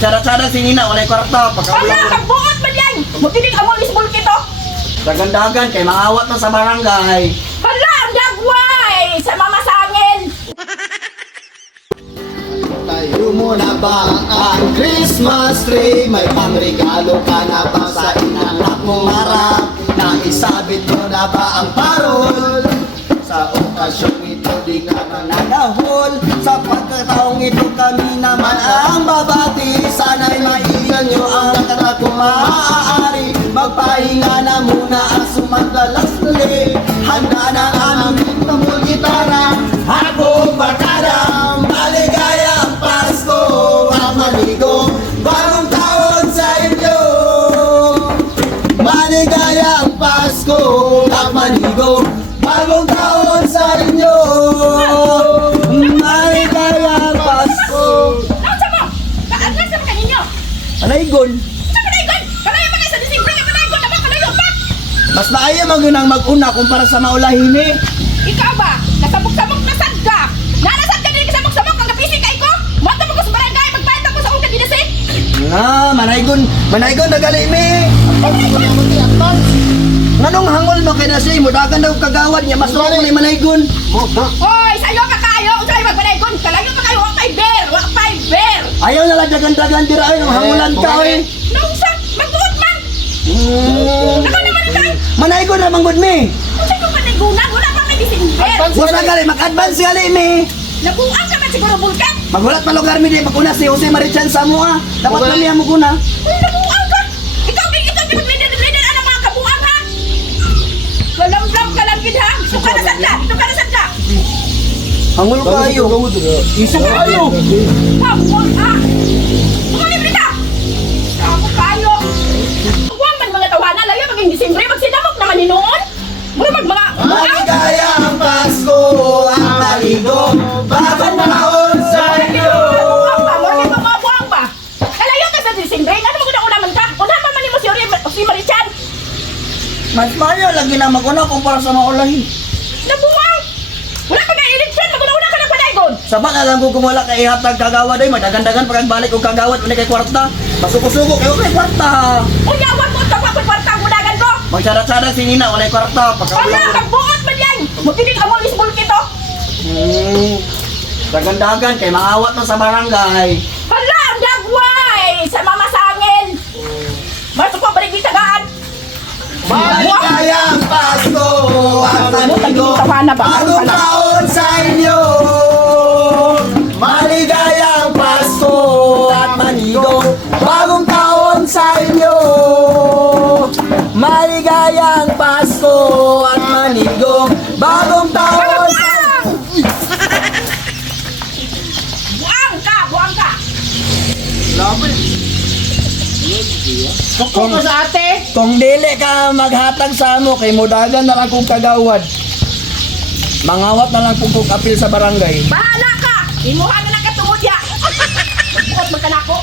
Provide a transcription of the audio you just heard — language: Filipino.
Magsara-sara si Nina, walay kwarta. Wala, magbuot man yan! Magtinig ang mga isbol kito! Dagan-dagan, kay maawat na sa barangay. Hala, ang dagway! Sa mamasangin! Tayo mo na ba ang Christmas tree? May pangregalo ka na ba sa inanak mong harap? Naisabit mo na ba ang parol? Sa okasyong ito di ka mananahol. Sa pagkataong ito kami naman ang babati. Sana'y maigan nyo ang nakata kung maaari. Magpahinga na muna ang sumadalas uli. Handa na ang aming pamulgitara. Ako barkada, maligayang Pasko at maligo. Bagong taon sa inyo. Maligayang Pasko at maligo. Bagong taon sa inyo. Maligayang Pasko. Naunsa mo! Kaaglas sa mga ninyo! Anaygon, Sa panaygon! Kalayo pa kayo sa Disimbre nga panaygon na ba? Kalayo pa! mas maayo magunang mag-una kumpara sa maulahin eh. Ikaw ba? Nasabok-sabok na sad ka! Nanasad ka din kasabok-sabok ang kapisi kay ko! Mata mo ko sa barangay! Magbayad ako sa unang dinasin! Manaygon na gali mi. Nganong hangol mo kay na siya, mudagan daw kagawad niya, mas ako ni manaygon. Hoy! Sa'yo ka kayo! Sa'yo magpanaygon! Kalayo pa kayo! Wak pa'y bear! Wak pa'y bear! Ayaw na lang dagan-dagan dira ay nung hangulan ka eh. Naunsa! Magbuot man! Ako naman ito! Manaygon na manggod mi. Kung sa'yo panaygunan, wala pa may Disimbre! Wala gali, mag-advance gali mi. Nabuang ka man siguro bulkan! Magulat pa lugar mi di pagkuna si Jose Marichan sa mo ah. Dapat kami ang mukuna. Uy, nabuang ka! Ikaw yung mag-leader ang mga kabuang ha! Galamlam ka lang gid ha! Ito ka na sad ka! Ito ka na sad ka! Hangul kayo. Isok kayo. Pagod ha! Tumalim nito! Ako kayo! Huwag man mga tawanan layo maging Disimbre magsinamok naman ni noon! Mura mga Maligayang Pasko at maligo. Bagong taon sa inyo. Buang ba? Mura kayo mga buang ba? Kalayo ka sa Disimbre! Ano mo una-unaman ka? Unahan pa man ni mo si Marichan! Mas maayo lagi na maguna kumpara sa maulahin. Nabuang! Wala ka na eleksyon! Maguna-una ka ng panaygon! Sabat na lang ko kung wala kay ihatag kagawad ay madagan-dagan pagagbalik og kagawad unya kay kwarta. Masuko-suko kayo kay kwarta. Unyawag mo! Tawag ko kwarta ang gudagan ko! Magsara-sara si Nina, walay kwarta. Wala! Magbuot man yan! Magtinig ang mga isbol kito! Dagan-dagan kay maawat na sa barangay. Hala! Ang dagway! Sa mamasangin! Masok pa balik tagaan! Maligayang Pasko at maligo. Tawana ba? Bagong taon sa inyo. Maligayang Pasko at maligo. Bagong taon sa inyo. Maligayang Pasko at maligo. Bagong taon sa Buang ka! Buang ka! Kung sa ate. Kung dili ka maghatag sa amo kay mudagan na lang kong kagawad. Mangawat na lang kong apil sa barangay. Bahala ka! Imuha na lang katungod ya! Buot magkanako!